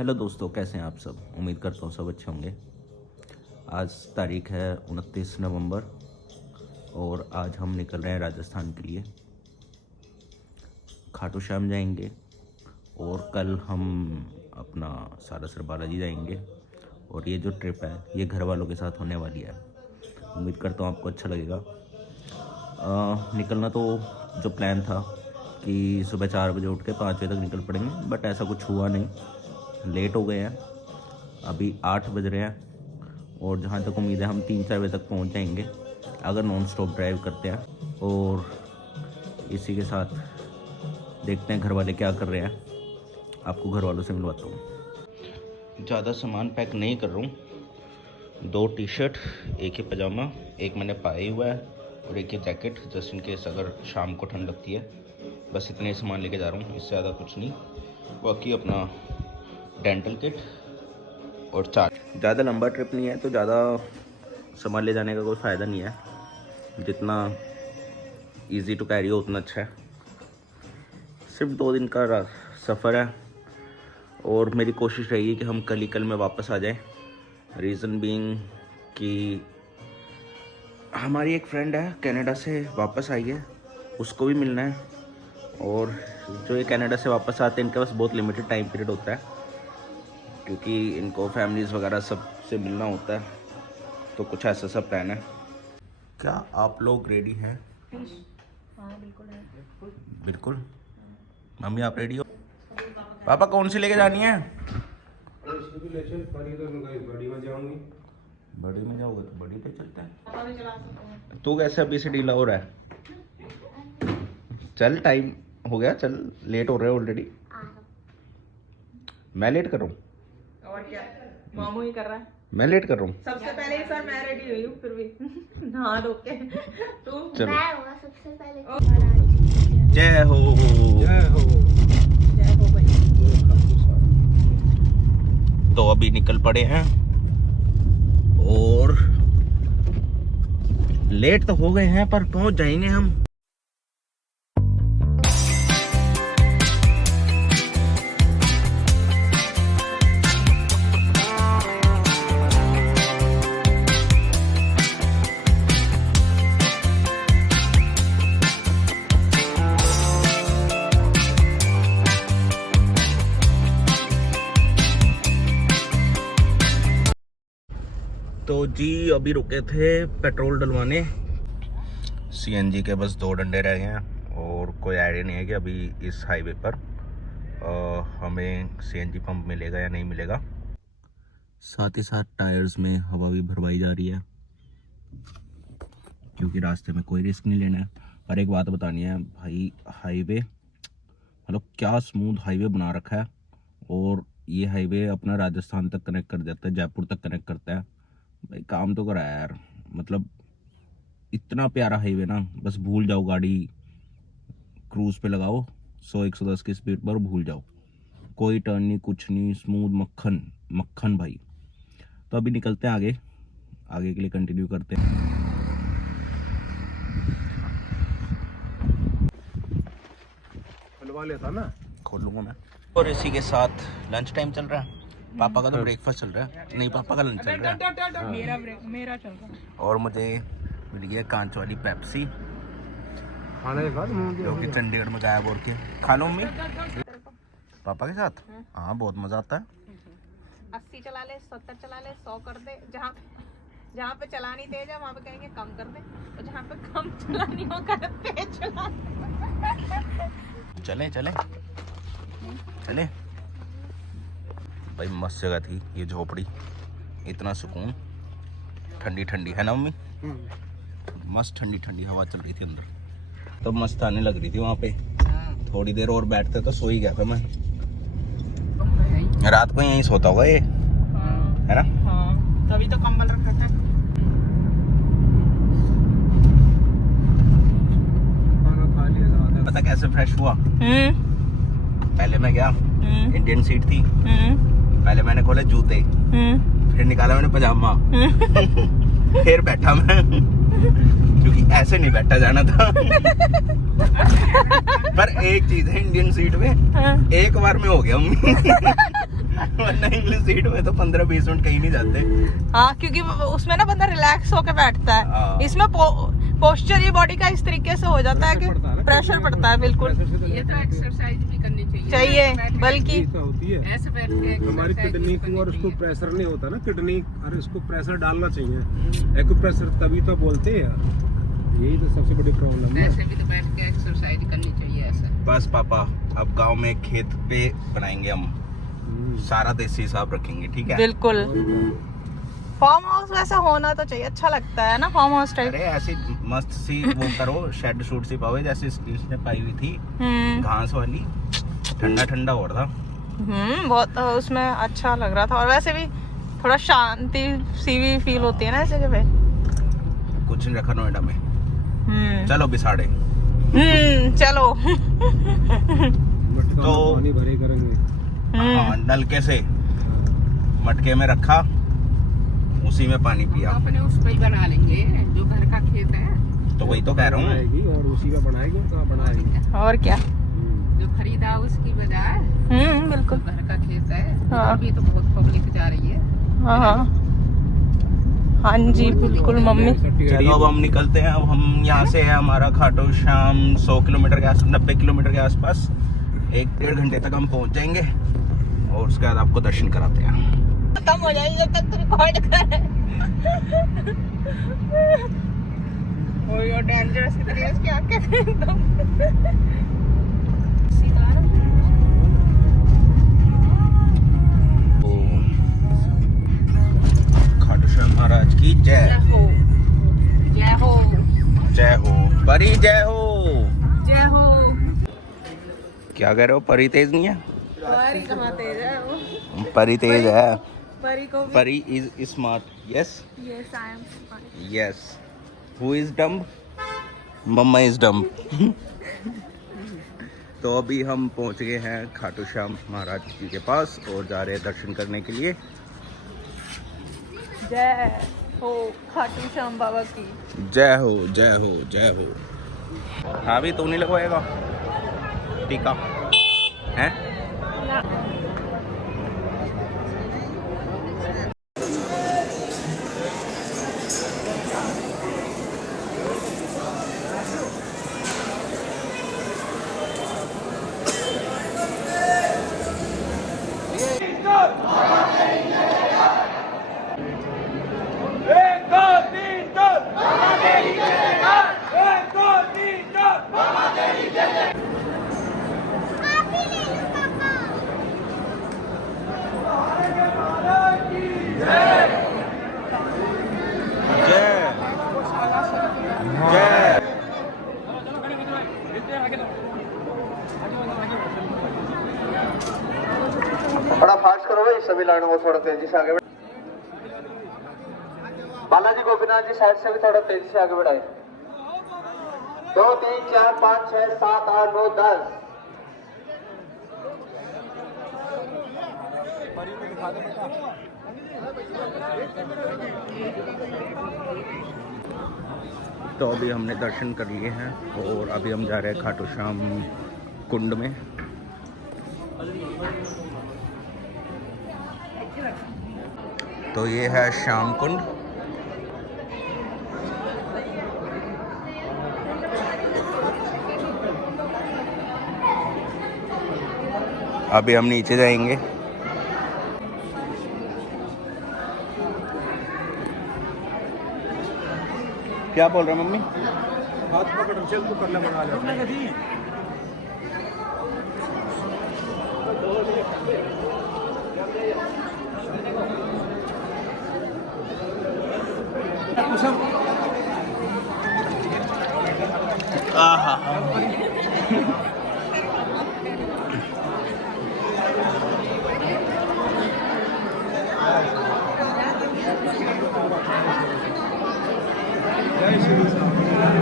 Hello दोस्तों, कैसे हैं आप सब। उम्मीद करता हूँ सब अच्छे होंगे। आज तारीख है 29 नवंबर और आज हम निकल रहे हैं राजस्थान के लिए। खाटू श्याम जाएंगे और कल हम अपना सालासर बालाजी जाएंगे। और ये जो ट्रिप है ये घर वालों के साथ होने वाली है। उम्मीद करता हूँ आपको अच्छा लगेगा। निकलना तो जो प्लान था कि सुबह 4 बजे उठ के 5 बजे तक निकल पड़ेंगे, बट ऐसा कुछ हुआ नहीं। लेट हो गए हैं, अभी 8 बज रहे हैं और जहाँ तक उम्मीद है हम 3-4 बजे तक पहुँच जाएंगे अगर नॉन स्टॉप ड्राइव करते हैं। और इसी के साथ देखते हैं घर वाले क्या कर रहे हैं, आपको घर वालों से मिलवाता हूँ। ज़्यादा सामान पैक नहीं कर रहा हूँ। 2 टी-शर्ट, एक ही पजामा, एक मैंने पाया ही हुआ है और एक ही जैकेट, जस्ट इन केस अगर शाम को ठंड लगती है। बस इतने सामान लेके जा रहा हूँ, इससे ज़्यादा कुछ नहीं। बाकी अपना डेंटल किट और चार्ज। ज़्यादा लंबा ट्रिप नहीं है तो ज़्यादा सामान ले जाने का कोई फ़ायदा नहीं है। जितना इजी टू कैरी हो उतना अच्छा है। सिर्फ 2 दिन का सफ़र है और मेरी कोशिश रहेगी कि हम कल में वापस आ जाएं। रीज़न बीइंग कि हमारी एक फ्रेंड है कनाडा से वापस आई है, उसको भी मिलना है। और जो ये कनाडा से वापस आते हैं इनके पास बहुत लिमिटेड टाइम पीरियड होता है, क्योंकि इनको फैमिलीज़ वगैरह सब से मिलना होता है। तो कुछ ऐसा सा प्लान है। क्या आप लोग रेडी हैं? हाँ बिल्कुल है। बिल्कुल। मम्मी आप रेडी हो? पापा कौन सी लेके जानी है? बड़ी में जाओगे तो बड़ी पे चलता है। तू कैसे अभी से ढीला हो रहा है? चल टाइम हो गया, चल लेट हो रहे हो ऑलरेडी। मैं लेट कर रहा हूँ और क्या, मामू ही कर रहा है। मैं लेट कर रहा हूँ सबसे पहले ही सर मैं रेडी हुई हूँ, फिर भी नहा धो के तू। चलो। मैं होगा सबसे पहले। जय हो। जय हो। जय हो भाई। तो अभी निकल पड़े हैं और लेट तो हो गए हैं पर पहुंच जाएंगे हम। तो जी अभी रुके थे पेट्रोल डलवाने। सीएनजी के बस 2 डंडे रह गए हैं और कोई आइडिया नहीं है कि अभी इस हाईवे पर हमें सीएनजी पंप मिलेगा या नहीं मिलेगा। साथ ही साथ टायर्स में हवा भी भरवाई जा रही है, क्योंकि रास्ते में कोई रिस्क नहीं लेना है। पर एक बात बतानी है भाई, हाईवे मतलब क्या स्मूथ हाईवे बना रखा है। और ये हाईवे अपना राजस्थान तक कनेक्ट कर देता है, जयपुर तक कनेक्ट करता है। भाई काम तो करा यार, मतलब इतना प्यारा हाईवे ना, बस भूल जाओ गाड़ी क्रूज पे लगाओ 100-110 की स्पीड पर, भूल जाओ। कोई टर्न नहीं, कुछ नहीं, स्मूथ मक्खन मक्खन भाई। तो अभी निकलते हैं आगे के लिए कंटिन्यू करते हैं। खुलवा लेता ना, खोल लूँगा मैं। और इसी के साथ लंच टाइम चल रहा है। पापा का तो ब्रेकफास्ट चल रहा है, नहीं पापा का लंच चल रहा है। मेरा चल रहा है। और मुझे मिल गया कांच वाली पेप्सी, खाने के बाद जो कि चंडीगढ़ में गायब हो के। खा लो मम्मी पापा के साथ। हाँ बहुत मज़ा आता है। 80 चला ले, 70 चला ले, 100 कर दे। जहाँ पे चलानी तेज है वहाँ पे कहेंगे कम कर दे, और जहाँ पे कम चलानी हो कर तेज चला दे। चले चले चले भाई, मस्त जगह थी ये झोपड़ी। इतना सुकून, ठंडी ठंडी है ना मम्मी? मस्त ठंडी ठंडी हवा चल रही थी अंदर, तो मस्त आने लग रही थी वहाँ पे। थोड़ी देर और बैठते तो सो ही गया था मैं। रात को यहीं सोता होगा ये, है ना? हाँ, तभी तो कंबल रखा था। खाना खा लिया। पता कैसे फ्रेश हुआ? पहले मैं गया, इंडियन सीट थी, पहले मैंने खोले जूते, फिर निकाला मैंने पजामा, फिर बैठा मैं, क्योंकि ऐसे नहीं बैठा जाना था। पर एक चीज है इंडियन सीट में, एक बार में हो गया। वरना इंग्लिश सीट में तो 15-20 मिनट कहीं नहीं जाते। हाँ, क्योंकि उसमें ना बंदा रिलैक्स होके बैठता है। हाँ। इसमें पोस्चर ये बॉडी का इस तरीके से हो जाता है कि प्रेशर पड़ता है। बिल्कुल ये तो एक्सरसाइज भी करनी चाहिए बल्कि होती है ऐसे बैठ के हमारी किडनी को, और उसको प्रेशर नहीं होता ना किडनी, और इसको प्रेशर डालना चाहिए। एक्यूप्रेशर तभी तो बोलते हैं यार, यही तो सबसे बड़ी प्रॉब्लम है। ऐसे भी तो बैठ के एक्सरसाइज करनी चाहिए ऐसे। बस पापा, अब गांव में खेत पे बनाएंगे हम, सारा देसी हिसाब रखेंगे, ठीक है? बिल्कुल फार्म हाउस वैसा होना तो चाहिए, अच्छा लगता है ना फार्म हाउस टाइप। अरे ऐसी मस्त सी वो करो, शेड शूट सी पावे जैसे इसने पाई हुई थी, घास वाली, ठंडा ठंडा हो रहा था। बहुत उसमें अच्छा लग रहा था, और वैसे भी थोड़ा शांति सी भी फील होती है ना ऐसे जगह पे। कुछ नहीं रखा नोएडा में। चलो बिसाड़े। चलो मटका तो में पानी भरे करेंगे। हाँ, नलके से मटके में रखा, उसी में पानी पिया। अपने उस पे ही बना लेंगे जो घर का खेत है। तो वही तो कह रहा हूँ। बनाएगी और उसी में बनाएगी, कहाँ बनाएगी। और क्या। जो खरीदा उसकी बजाय बिल्कुल। घर का खेत है। हाँ। अभी तो बहुत पब्लिक जा रही है। हाँ जी बिल्कुल मम्मी। चलो अब हम निकलते हैं। अब हम यहाँ से है हमारा खाटू श्याम 100 किलोमीटर के आस 90 किलोमीटर के आसपास। 1-1.5 घंटे तक हम पहुँच जाएंगे और उसके बाद आपको दर्शन कराते हैं। खत्म हो जाएगी जब तक रिकॉर्ड कर। और डेंजरस इतनी है क्या एकदम। खाटू श्याम महाराज की जय। जय हो। जय हो परी, जय हो। जय हो। क्या कह रहे हो? परी तेज नहीं है? परी कहाँ तेज है वो? परी तेज है। परी को भी। Pari is smart. Yes Yes, I am smart. Yes. Who is dumb? Mamma is dumb. तो अभी हम पहुंच गए हैं खाटू श्याम महाराज जी के पास और जा रहे हैं दर्शन करने के लिए। जय हो खाटू श्याम बाबा की। जय हो जय हो जय हो। हाँ भी तू नहीं लगवाएगा टीका है? थोड़ा फास्ट करो भाई, सभी लाइनों को थोड़ा तेजी से आगे बढ़ाए। बालाजी गोपीनाथ जी साइड से भी थोड़ा तेजी से आगे बढ़ाए। 2 3 4 5 6 7 8 9 10। तो अभी हमने दर्शन कर लिए हैं और अभी हम जा रहे हैं खाटू श्याम कुंड में। तो ये है श्याम कुंड। अभी हम नीचे जाएंगे। क्या बोल रहे हैं मम्मी? हाथ पकड़ चल तो करना बना ले। आहा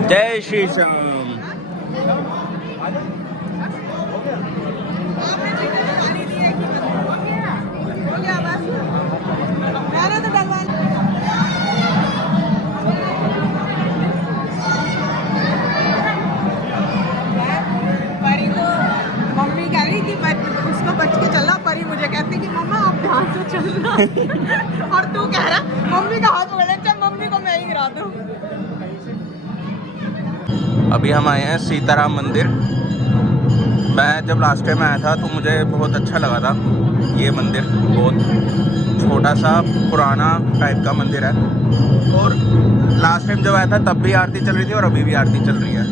जय श्री श्याम। परी को मम्मी कह रही थी उसको बच के चला। परी मुझे कहती कि मम्मा आप और तू कह रहा मम्मी का हाथ पकड़ ले, चल मम्मी को मैं ही गिरा दूं। अभी हम आए हैं सीताराम मंदिर। मैं जब लास्ट टाइम आया था तो मुझे बहुत अच्छा लगा था। ये मंदिर बहुत छोटा सा पुराना टाइप का मंदिर है, और लास्ट टाइम जब आया था तब भी आरती चल रही थी और अभी भी आरती चल रही है।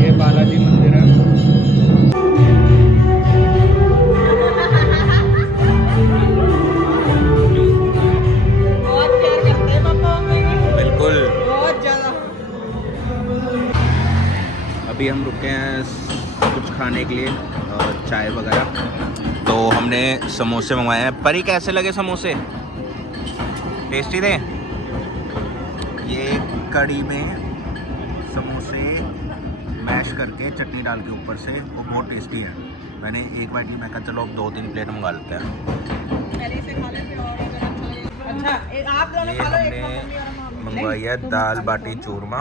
ये बालाजी मंदिर है। बहुत प्यार करते हैं पापा मम्मी की, बिल्कुल। बहुत ज्यादा। अभी हम रुके हैं कुछ खाने के लिए, चाय वगैरह। तो हमने समोसे मंगवाए हैं। परी कैसे लगे समोसे? टेस्टी थे। ये कड़ी में समोसे मैश करके चटनी डाल के ऊपर से, वो बहुत टेस्टी है। मैंने एक बार मैं कहा चलो अब 2-3 प्लेट मंगा लेते हैं। पहले इसे खा ले फिर और अगर अच्छा लगे। अच्छा आप दोनों ये खा लो, एक हमने मम्मी और हम। मंगवाई है दाल बाटी चूरमा।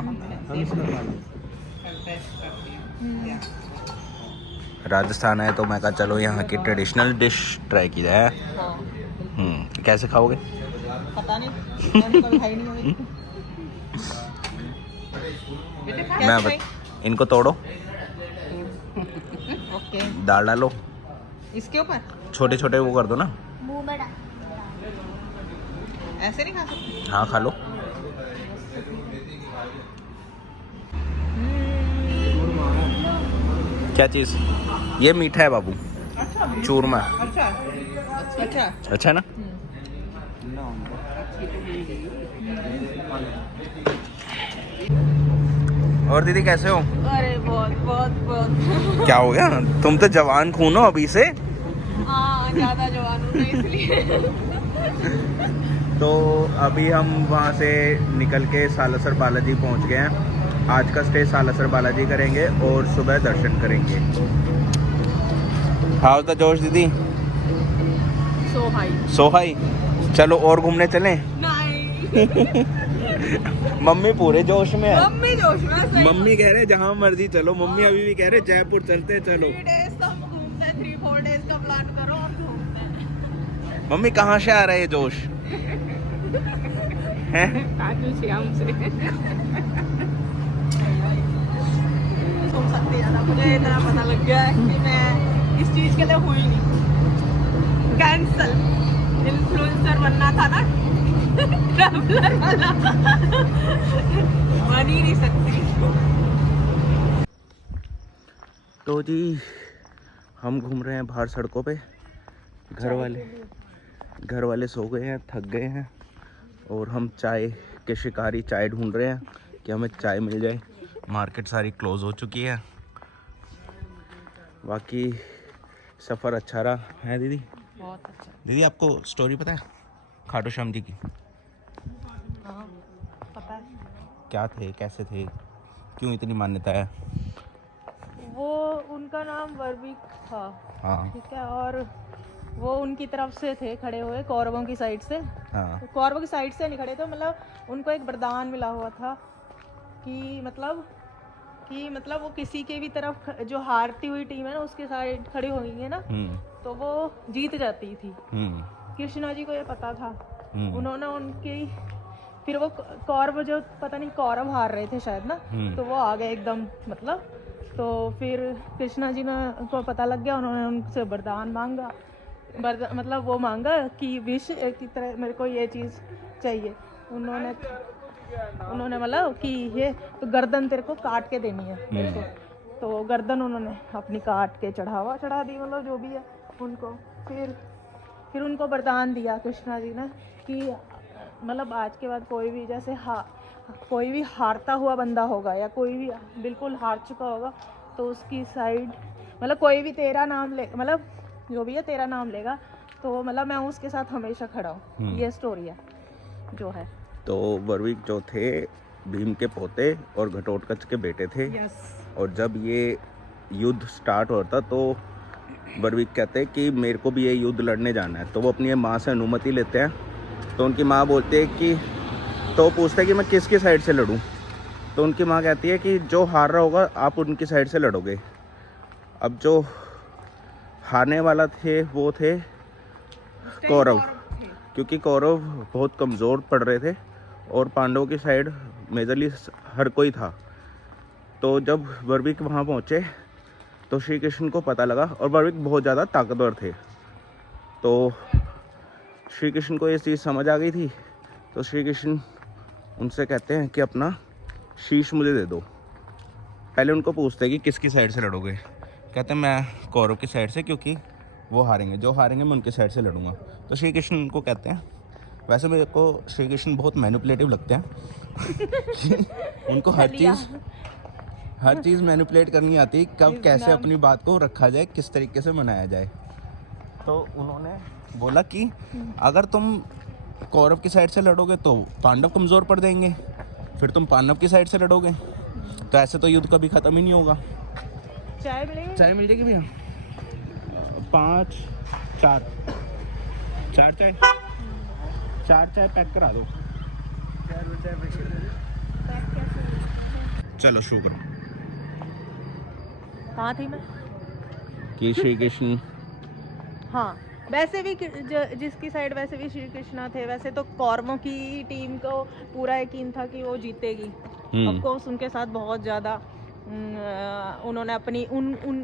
राजस्थान है तो मैं कहा चलो यहाँ की ट्रेडिशनल डिश ट्राई की जाए। कैसे खाओगे? पता नहीं, मैंने कभी खाई नहीं हुई। इनको तोड़ो, ओके, दाल डालो, इसके ऊपर छोटे छोटे वो कर दो ना। ऐसे नहीं खा सकते। हाँ खा लो। क्या चीज़? ये मीठा है बाबू, चूरमा। अच्छा अच्छा अच्छा है ना? और दीदी कैसे हो? अरे बहुत बहुत बहुत। क्या हो गया? तुम तो जवान खून हो अभी से। हाँ ज्यादा जवान हूँ मैं इसलिए। तो अभी हम वहाँ से निकल के सालासर बालाजी पहुँच गए हैं। आज का स्टे सालासर बालाजी करेंगे और सुबह दर्शन करेंगे। हाउ द जोश दीदी? सो हाई। चलो और घूमने चलें? नहीं। मम्मी पूरे जोश में है। मम्मी जोश में है, सही मम्मी कह रहे जहाँ मर्जी चलो। मम्मी अभी भी कह रहे जयपुर चलते चलो। 3 days तो हम घूमते हैं, 3-4 days का प्लान करो और घूमते हैं। मम्मी कहाँ से आ रहा है ये जोश? हैं? घूम सकते हैं। मुझे इतना पता लग गया है कि मैं इस चीज के लिए हुई नहीं। कैंसल। इन्फ्लुएंसर बनना था ना, ट्रैवलर वाला। बन ही नहीं सकती। तो जी हम घूम रहे हैं बाहर सड़कों पे। घर वाले सो गए हैं, थक गए हैं, और हम चाय के शिकारी चाय ढूंढ रहे हैं कि हमें चाय मिल जाए। मार्केट सारी क्लोज हो चुकी है। बाकी सफ़र अच्छा रहा है दीदी। बहुत अच्छा। दीदी आपको स्टोरी पता है खाटू श्याम जी की? हाँ पता है। क्या थे, कैसे थे, क्यों इतनी मान्यता है? वो उनका नाम वर्विक था, हाँ ठीक है, और वो उनकी तरफ से थे खड़े हुए, कौरवों की साइड से। हाँ। तो कौरवों की साइड से नहीं खड़े थे, मतलब उनको एक वरदान मिला हुआ था कि मतलब वो किसी के भी तरफ जो हारती हुई टीम है ना उसके साइड खड़ी होंगी ना तो वो जीत जाती थी। कृष्णा जी को ये पता था। उन्होंने उनकी फिर वो कौरव जो पता नहीं कौरव हार रहे थे शायद ना, तो वो आ गए एकदम, मतलब तो फिर कृष्णा जी ने को पता लग गया। उन्होंने उनसे वरदान मांगा, मतलब वो मांगा कि विश की तरह मेरे को ये चीज़ चाहिए। उन्होंने मतलब कि ये तो गर्दन तेरे को काट के देनी है मेरे को। तो गर्दन उन्होंने अपनी काट के चढ़ा दी, मतलब जो भी है उनको। फिर उनको वरदान दिया कृष्णा जी ने कि मतलब आज के बाद कोई भी जैसे कोई भी हारता हुआ बंदा होगा या कोई भी बिल्कुल हार चुका होगा तो उसकी साइड मतलब कोई भी तेरा नाम ले, मतलब जो भी है तेरा नाम लेगा तो मतलब मैं उसके साथ हमेशा खड़ा हूँ, ये स्टोरी है जो है। तो बर्विक जो थे भीम के पोते और घटोत्कच के बेटे थे। और जब ये युद्ध स्टार्ट होता तो बर्विक कहते हैं कि मेरे को भी ये युद्ध लड़ने जाना है। तो वो अपनी माँ से अनुमति लेते हैं। तो उनकी माँ बोलती है कि, तो पूछते हैं कि मैं किसकी साइड से लड़ूं। तो उनकी माँ कहती है कि जो हार रहा होगा आप उनकी साइड से लड़ोगे। अब जो हारने वाला थे वो थे कौरव, क्योंकि कौरव बहुत कमज़ोर पड़ रहे थे और पांडवों की साइड मेजरली हर कोई था। तो जब बर्विक वहाँ पहुँचे तो श्री कृष्ण को पता लगा, और बर्विक बहुत ज़्यादा ताकतवर थे। तो श्री कृष्ण को ये चीज़ समझ आ गई थी। तो श्री कृष्ण उनसे कहते हैं कि अपना शीश मुझे दे दो। पहले उनको पूछते हैं कि किसकी साइड से लड़ोगे। कहते हैं मैं कौरव की साइड से, क्योंकि वो हारेंगे, जो हारेंगे मैं उनकी साइड से लड़ूंगा। तो श्री कृष्ण उनको कहते हैं, वैसे मेरे को श्री कृष्ण बहुत मैनिपुलेटिव लगते हैं कि उनको हर चीज़ मैनिपुलेट करनी आती है, कब कैसे अपनी बात को रखा जाए, किस तरीके से मनाया जाए। तो उन्होंने बोला कि अगर तुम कौरव की साइड से लड़ोगे तो पांडव कमज़ोर पड़ देंगे, फिर तुम पांडव की साइड से लड़ोगे तो ऐसे तो युद्ध कभी ख़त्म ही नहीं होगा। चाय मिलेगी? चाय मिल जाएगी भैया? 5 4 चाय पैक करा दो। चलो शुरू करो। कहाँ थी मैं? कि श्री कृष्ण, हाँ वैसे भी जिसकी साइड वैसे भी श्री कृष्णा थे। वैसे तो कौरवों की टीम को पूरा यकीन था कि वो जीतेगी। ऑफ कोर्स उनके साथ बहुत ज़्यादा उन्होंने अपनी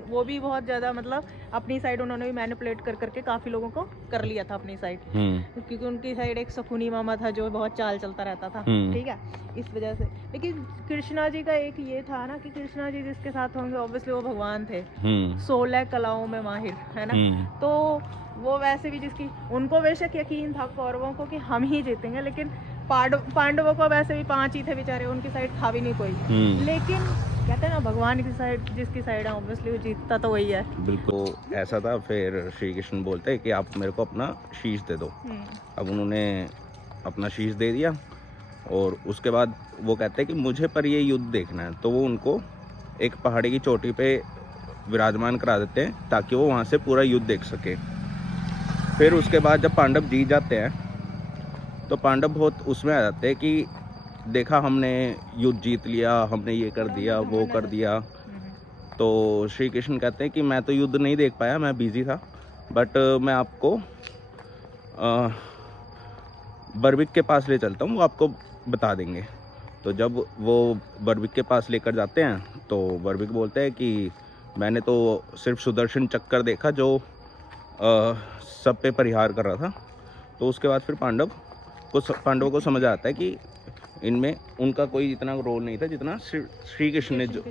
वो भी बहुत ज़्यादा मतलब अपनी साइड उन्होंने भी मैनिपुलेट कर करके काफ़ी लोगों को कर लिया था अपनी साइड, क्योंकि उनकी साइड एक शकुनी मामा था जो बहुत चाल चलता रहता था। ठीक है, इस वजह से। लेकिन कृष्णा जी का एक ये था ना कि कृष्णा जी जिसके साथ होंगे ऑब्वियसली वो भगवान थे, 16 कलाओं में माहिर, है ना। तो वो वैसे भी जिसकी उनको बेशक यकीन था कौरवों को कि हम ही जीतेंगे, लेकिन पांडवों को वैसे भी 5 ही थे बेचारे, उनकी साइड था भी नहीं कोई। लेकिन कहते हैं ना भगवान की साइड जिसकी साइड है ऑब्वियसली वो जीतता तो वही है। बिल्कुल ऐसा था। फिर श्री कृष्ण बोलते हैं कि आप मेरे को अपना शीश दे दो। अब उन्होंने अपना शीश दे दिया और उसके बाद वो कहते हैं कि मुझे पर ये युद्ध देखना है। तो वो उनको एक पहाड़ी की चोटी पे विराजमान करा देते हैं ताकि वो वहाँ से पूरा युद्ध देख सके। फिर उसके बाद जब पांडव जीत जाते हैं तो पांडव बहुत उसमें आ जाते हैं कि देखा हमने युद्ध जीत लिया, हमने ये कर दिया वो कर दिया। तो श्री कृष्ण कहते हैं कि मैं तो युद्ध नहीं देख पाया, मैं बिजी था, बट मैं आपको बर्विक के पास ले चलता हूँ, वो आपको बता देंगे। तो जब वो बर्विक के पास लेकर जाते हैं तो बर्विक बोलते हैं कि मैंने तो सिर्फ सुदर्शन चक्कर देखा जो सब पे परिहार कर रहा था। तो उसके बाद फिर पांडवों को समझ आता है कि इनमें उनका कोई इतना रोल नहीं था जितना श्री कृष्ण ने जो।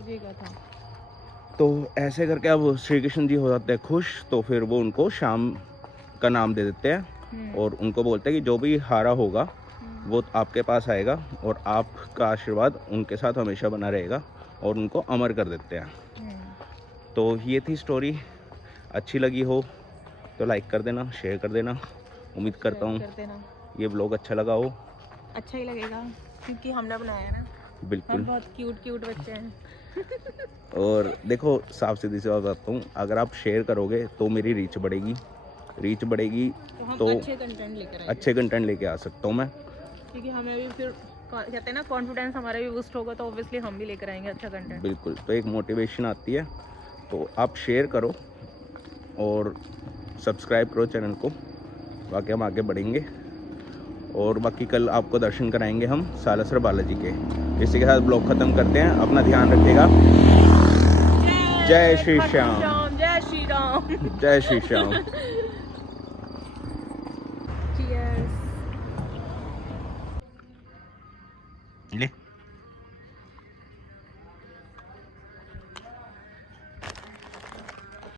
तो ऐसे करके अब श्री कृष्ण जी हो जाते हैं खुश। तो फिर वो उनको श्याम का नाम दे देते हैं और उनको बोलते हैं कि जो भी हारा होगा वो आपके पास आएगा और आपका आशीर्वाद उनके साथ हमेशा बना रहेगा, और उनको अमर कर देते हैं। तो ये थी स्टोरी। अच्छी लगी हो तो लाइक कर देना, शेयर कर देना। उम्मीद करता हूँ ये व्लॉग अच्छा लगा हो। अच्छा ही लगेगा क्योंकि हमने बनाया ना। बिल्कुल, हम बहुत क्यूट बच्चे हैं। और देखो साफ सीधी सी बात बताता हूँ, अगर आप शेयर करोगे तो मेरी रीच बढ़ेगी तो अच्छे कंटेंट लेके आ सकता हूँ मैं, क्योंकि हमें भी फिर कहते हैं ना कॉन्फिडेंस हमारा भी बूस्ट होगा तो ऑब्वियसली हम भी लेकर आएंगे अच्छा कंटेंट। बिल्कुल, तो एक मोटिवेशन आती है। तो आप शेयर करो और सब्सक्राइब करो चैनल को, बाकी हम आगे बढ़ेंगे। और बाकी कल आपको दर्शन कराएंगे हम सालासर बालाजी के। इसी के साथ ब्लॉग ख़त्म करते हैं। अपना ध्यान रखिएगा। जय श्री श्याम। जय श्री राम। जय श्री श्याम।